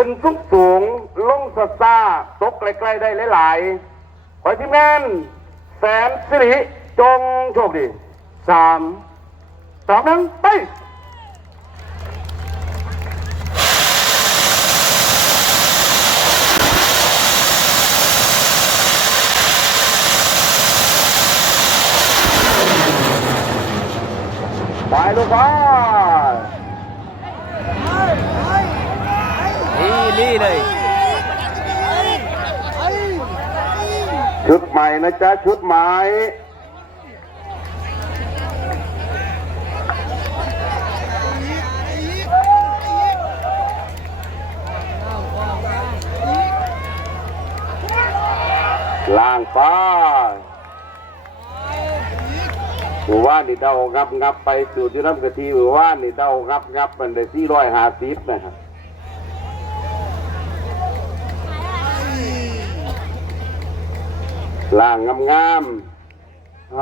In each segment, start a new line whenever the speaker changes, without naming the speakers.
ขึ้นสูงสูงลงซาซาตกใกล้ๆได้หลายๆขอให้ทีมงานแสนสิริจงโชคดีสามสองหนึ่งไปไปลูกบอล
ลี่เลย
ชุดใหม่นะจ๊ะ ชุดใหม่ล่างไป้าหมู่ว่านนี่เดางับงับไปสู่ที่น้ำกะทิหมู่ว่านนี่เดางับงับมันได้สี่ร้อยห้าสิบนะครับ ล่างงามงามๆไป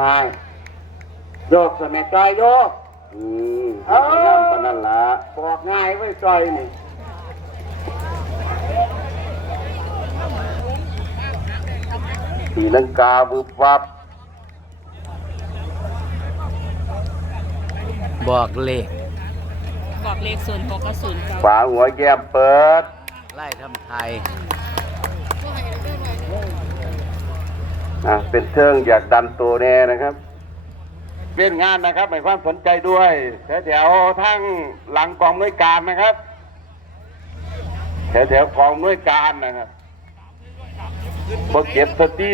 โยกสมัยจอยโยก อืมงามปานนั้นละบอกง่ายไว้จอยนี่สีลังกาบุบวับ
บอกเลข
บอกเลขศูนย์หกกับศูนย์เก้า
ฝาหัวแก้มเปิด
ไล่ทำไทย
อะเป็นเชิงอยากดันตัวแน่นะครับ เป็นงานนะครับให้ความสนใจด้วยแถวแถวๆทั้งหลังกองน้วยการนะครับแถวแถวๆกองน้วยการนะครับพอเก็บสตี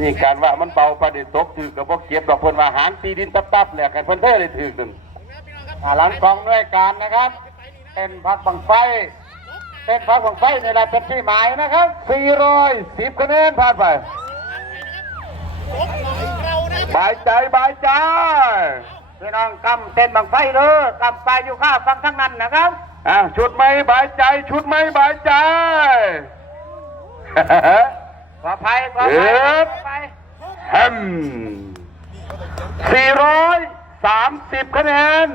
นี่การว่ามันเบาประเด็นตกถือกับพวกเก็บดอกเพิ่นว่าหารตีดินตับๆแหลกกันเพิ่นเท่เลยถือหนึ่งหลังกองน้วยการนะครับเป็นพักบังไฟ เป็นพักบังไฟในรายเป็นที่หมายนะครับ 410คะแนนผ่านไปบายใจบายใจ
พี่น้องกำเต้นบังไฟเด้อกำปลายอยู่ข้าฟังทั้งนั้นนะครับ
อะชุดไม่บายใจ ชุดไม่บายใจ
ขออภัยขออ
เอ๊
ภัยะขออภัย
แฮมสี่ร้อยสามสิบคะแนน